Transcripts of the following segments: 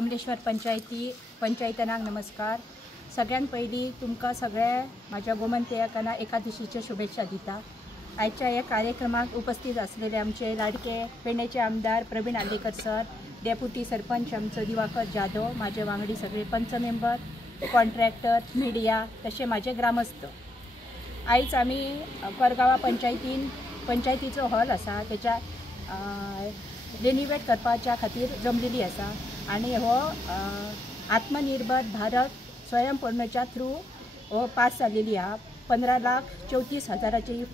कमलेश्वर पंचायतनाक नमस्कार। सगळ्यात पयलीं तुमकां सगळ्या माझ्या गोमंतकांना एकादशीच्या शुभेच्छा दिता। आजच्या ह्या कार्यक्रमाक उपस्थित असलेले आमचे लाडके पेडणेचे आमदार प्रवीण आल्लेकर सर, डेप्युटी सरपंच आमचो दिवाकर जाधव, माझे वांगडी सगळे पंच मेंबर, कॉन्ट्रॅक्टर, मिडिया तसे माझे ग्रामस्थ। आयज आमी करगांवा पंचायतीचो हॉल आसा त्याच्या रेनिवेट करपाच्या खातीर जमलेली आसा आणि हो आत्मनिर्भर भारत स्वयंपूर्णच्या थ्रू हो पास जाल्लेली आहा। 15,34,000ची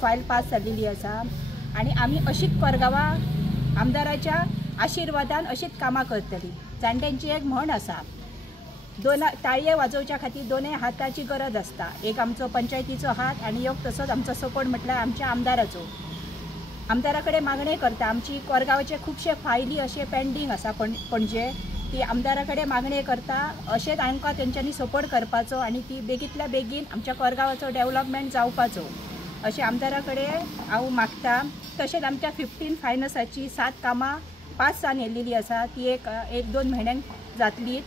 फायल पास जाल्लेली आसा आणि आमी अशीच करगांवा आमदाराच्या आशिर्वादान अशीच कामां करतली। जाणट्यांची एक म्हण आसा, दोन ताळये वाजोवच्या खातीर दोनूय हाताची गरज आसता। एक आमचो पंचायतीचो हात आणि एक तसोच आमचो सपोर्ट म्हटल्यार आमच्या आमदाराचो। आमदारा कडेन मागणी करता, आमची कोरगांवचे खुबशे फायली अशे पेंडींग आसा पणजे, ती आमदारा कडेन मागणी करता अशेंच आमकां तेंच्यांनी सपोर्ट करपाचो आणि ती बेगींतल्या बेगीन आमच्या कोरगांवाचो डेव्हलपमेंट जावपाचो अशें आमदारा कडेन हांव मागता। तशेंच आमच्या 15 फायनसाची 7 कामां पास जावन येयल्लेली आसा, ती एक 2 म्हयन्यांक जातली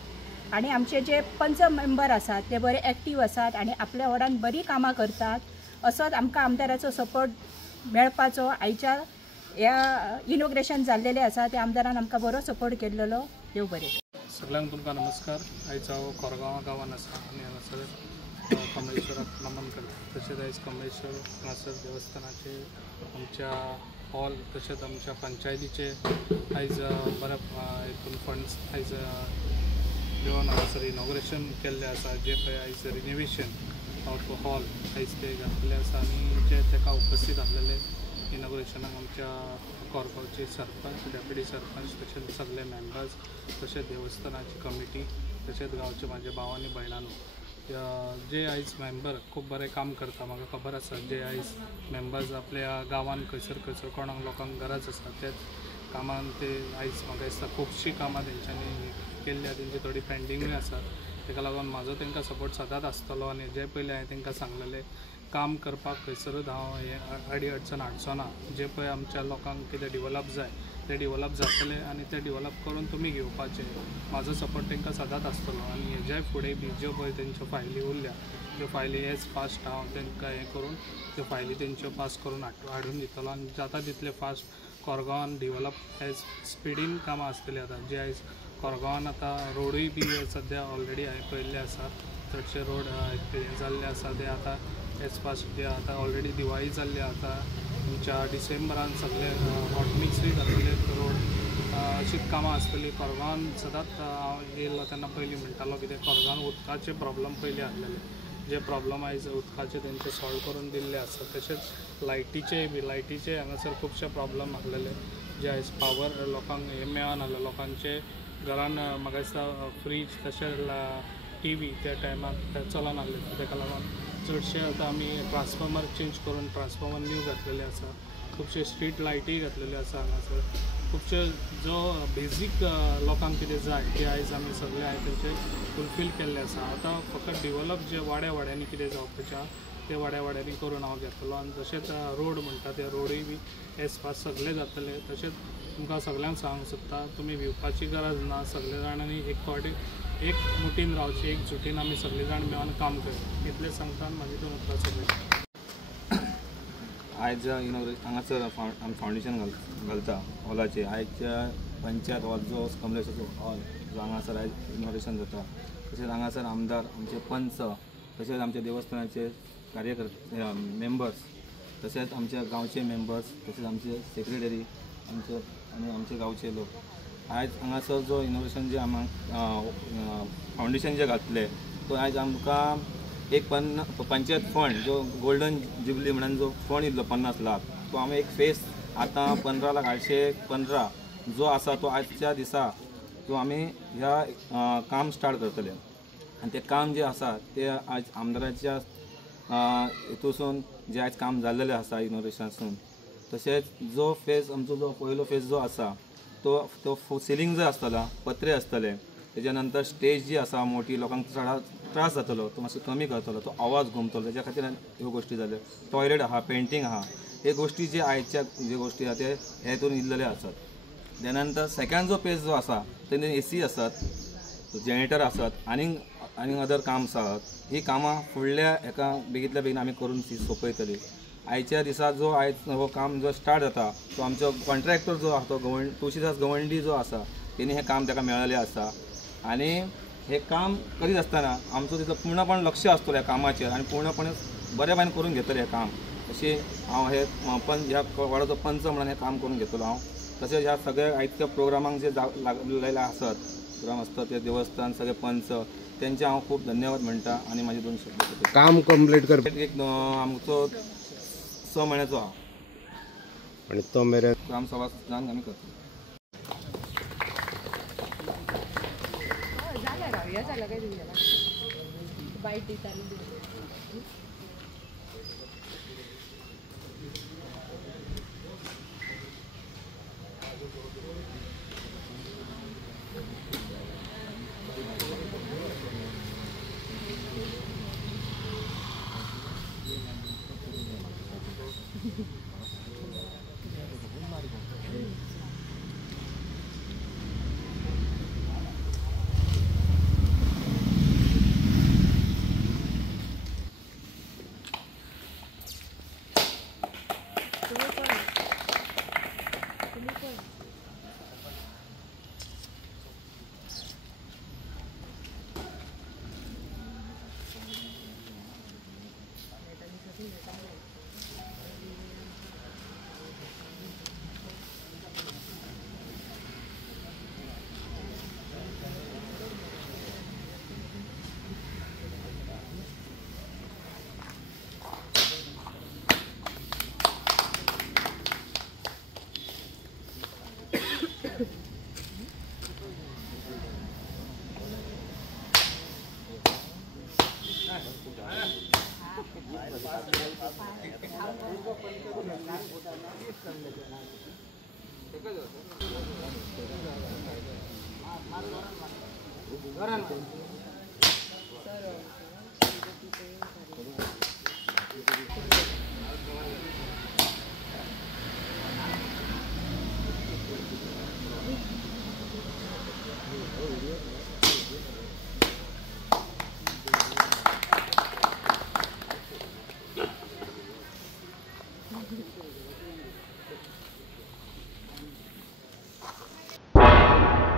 आणि आमचे जे पंच मेंबर आसात ते बरे एक्टीव आसात आणि आपल्या वार्डान बरी कामां करतात। असोच आमकां आमदाराचो सपोर्ट मेळपाचो। आयच्या ह्या इनॉग्रेशन जाल्लेले आसा त्या आमदारान आमकां बरो सपोर्ट केल्लो। देव बरें। सगळ्यांक तुमकां नमस्कार। आयज हांव कोरगांवा गांवांत आसा आनी हांगासर कमलेश्वराक नमन करता। तशेंच आयज कमलेश्वर हांगासर देवस्थानाचे आमच्या हॉल तशेंच आमच्या पंचायतीचे आयज बऱ्या हितून फंड्स आयज घेवन हांगासर इनॉग्रेशन केल्लें आसा। जे पळय आयज रिनोवेशन ऑफ हॉल आयज ते घातलेले आसा आनी जे ताका उपस्थित आसलेले इनॉग्रेशनाक आमच्या कोरगांवचे सरपंच, डेप्युटी सरपंच तशेंच सगळे मेंबर्स तशेंच देवस्थानाची कमिटी तशेंच गांवचे म्हाजे भाव आनी भयणांनो जे आयज मेंबर खूब बरें काम करता। म्हाका खबर आसा जे आयज मेंबर्स आपल्या गांवांत खंयसर कोणाक लोकांक गरज आसा तेच कामान ते आयज म्हाका दिसता खुबशीं कामां तेंच्यांनी केल्ल्या, तेंची थोडी पेंडिंगूय आसा। ताका लागून म्हाजो तांकां सपोर्ट सदांच आसतलो आनी जे पयलीं हांवें तांकां सांगलेलें काम करपाक खंयसरूच हांव हें अडी अडचण हाडचो ना। जे पळय आमच्या लोकांक कितें डिवेलप जाय ते डिवेलप जातले आनी ते डिवेलप करून तुमी घेवपाचे, म्हाजो सपोर्ट तांकां सदांच आसतलो। आनी हेज्याय फुडें बी ज्यो पळय तेंच्यो फायली उरल्या त्यो फायली एज फास्ट हांव तांकां हें करून त्यो फायली तेंच्यो पास करून हाडून दितलो आनी जाता तितले फास्ट कोरगांवान डिवेलप एज स्पिडीन कामां आसतलीं। आतां जे आयज कोरगांवान आतां रोडूय बी सद्या ऑलरेडी हांवें पळयल्ले आसा, चडशे रोड हे जाल्ले आसा ते आतां एज फास्ट ते आतां ऑलरेडी दिवाळी जाल्ली आतां आमच्या डिसेंबरान सगळे हॉट मिक्सूय घातलेले रोड अशीच कामां आसतलीं। कोरगांवान सदांच हांव येयल्लो तेन्ना पयलीं म्हणटालो कितें कोरगांवान उदकाचे प्रॉब्लम पयलीं आसलेले, जे प्रॉब्लम आयज उदकाचे तेंचे सॉल्व करून दिल्ले आसा। तशेंच लायटीचे हांगासर खुबशे प्रॉब्लम आसलेले जे आयज पावर लोकांक हे मेळनासले, लोकांचे घरान म्हाका दिसता फ्रीज तशेंच TV त्या टायमार चलनासले। ताका लागून चडशे आतां आमी ट्रान्सफॉर्मर चेंज करून ट्रान्सफॉर्मर न्यू घातलेले आसा, खुबशे स्ट्रीट लायटीय घातलेले आसा हांगासर। खुबशे जो बेजीक लोकांक कितें जाय ते आयज आमी सगळे हांवें तेंचे फुलफील केल्ले आसा। आतां फकत डिवेलप जे वाड्यांनी कितें जावपाचें आहा ते वाड्यांनी करून हांव घेतलो आनी तशेंच रोड म्हणटा ते रोडूय बी एज फास्ट सगळे जातले। तशेंच तुमकां सगळ्यांक सांगूंक सोदता, तुमी भिवपाची गरज ना, सगळे जाणांनी एक मुठीन रावचे, एक जुटीन आमी सगळे जाण मेळोन काम करया, इतलें सांगता आनी म्हाजी दोन उतरां सगळे। आयज हांगासर आमी फावंडेशन घालता हॉलाचे। आयजच्या पंचायत हॉल जो कमलेश्वर हॉल जो हांगासर आयज इनॉग्रेशन जाता, तशेंच हांगासर आमदार, आमचे पंच, तशेंच आमच्या देवस्थानाचे कार्यकर्ते मेंबर्स, तशेंच आमच्या गांवचे मेंबर्स, तशेंच आमचे सेक्रेटरी आनी आमचे गांवचे लोक आयज हांगासर जो इनॉग्रेशन जे फावंडेशन जे घातले तो आयज आमकां एक पंचायत फंड जो गोल्डन जुबली म्हणून जो फंड येयल्लो 50 लाख तो आमी एक फेस आतां 15,815 जो आसा तो आजच्या दिसा तो आमी ह्या काम स्टार्ट करतले आनी ते काम जे आसा ते आज आमदाराच्या हितूसून जे आयज काम जाल्लेले आसा इनॉग्रेशनासून। तशेंच जो फेज आमचो जो पयलो फेज जो आसा तो सिलींग जो आसतलो, पत्रे आसतले, तेच्या नंतर स्टेज जी आसा मोठी, लोकांक त्रास जातलो, तो मातसो कमी करतलो, तो आवाज घुमतलो, त्याच्या खातीर ह्यो गोष्टी जाल्यो। टॉयलेट आहा, पेंटींग आहा, हे गोष्टी जे आयच्या जे गोष्टी आहा ते हेतून इल्लेले आसात। त्यानंतर सेकंड जो पेज जो आसा तेणे AC आसात, जनरेटर आसात आनी अदर काम आसात। ही कामां फुडल्या एका बेगींतल्या बेगीन आमी करून ती सोंपयतली। आयच्या दिसा जो आयज हो काम जो स्टार्ट जाता तो आमचो कॉन्ट्रॅक्टर जो आसा तो तुळशीदास गवंडी जो आसा तेणी हे काम ताका मेळिल्लें आसा आनी हे काम करीत आसतना आमचो तितलो पूर्णपणे लक्ष आसतलो ह्या कामाचेर आनी पूर्णपणे बरेपणान करून घेतले हें काम। अशें हांव हे ह्या वाड्याचो पंच म्हणून हें काम करून घेतलो हांव। तशेंच ह्या सगळ्या आयच्या प्रोग्रामांक जे लागलेले आसत प्रोग्राम आसता ते देवस्थान सगळे पंच त्यांचे हांव खूब धन्यवाद म्हणटा आनी म्हाजे 2 शब्द काम कंप्लीट करपाक एक आमचो 6 म्हयन्याचो आहा आनी तो मेरेन ग्रामसभा जावन आमी करता।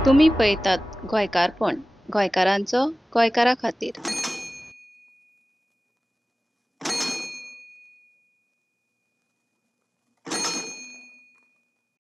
तुम्ही पळयतात गोंयकारपण, गोंयकारांचो गोंयकारा खातीर।